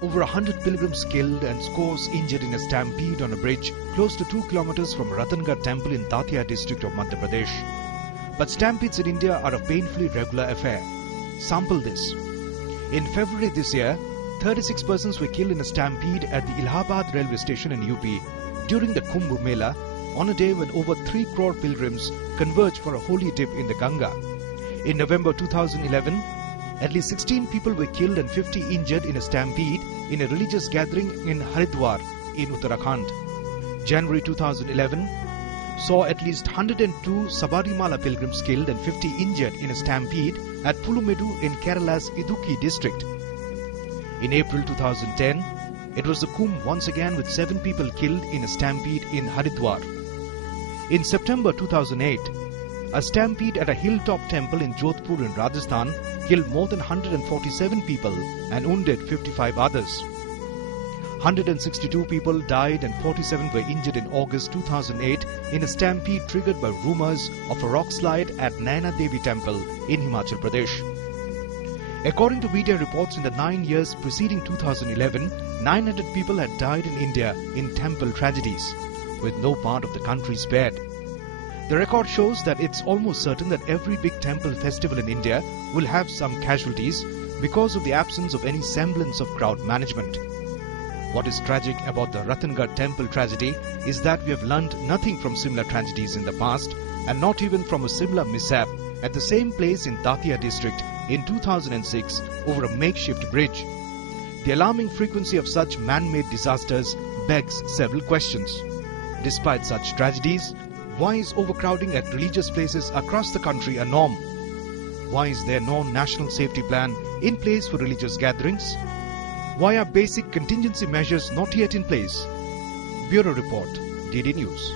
Over 100 pilgrims killed and scores injured in a stampede on a bridge close to 2 kilometers from Ratangad Temple in Datia district of Madhya Pradesh. But stampedes in India are a painfully regular affair. Sample this. In February this year, 36 persons were killed in a stampede at the Allahabad railway station in UP during the Kumbh Mela on a day when over 3 crore pilgrims converged for a holy dip in the Ganga. In November 2011, at least 16 people were killed and 50 injured in a stampede in a religious gathering in Haridwar in Uttarakhand. January 2011 saw at least 102 Sabarimala pilgrims killed and 50 injured in a stampede at Pulumedu in Kerala's Idukki district. In April 2010, it was the Kumbh once again with 7 people killed in a stampede in Haridwar. In September 2008, a stampede at a hilltop temple in Jodhpur in Rajasthan killed more than 147 people and wounded 55 others. 162 people died and 47 were injured in August 2008 in a stampede triggered by rumours of a rock slide at Naina Devi Temple in Himachal Pradesh. According to media reports, in the 9 years preceding 2011, 900 people had died in India in temple tragedies, with no part of the country spared. The record shows that it's almost certain that every big temple festival in India will have some casualties because of the absence of any semblance of crowd management. What is tragic about the Ratangad temple tragedy is that we have learned nothing from similar tragedies in the past, and not even from a similar mishap at the same place in Datia district in 2006 over a makeshift bridge. The alarming frequency of such man-made disasters begs several questions. Despite such tragedies, why is overcrowding at religious places across the country a norm? Why is there no national safety plan in place for religious gatherings? Why are basic contingency measures not yet in place? Bureau Report, DD News.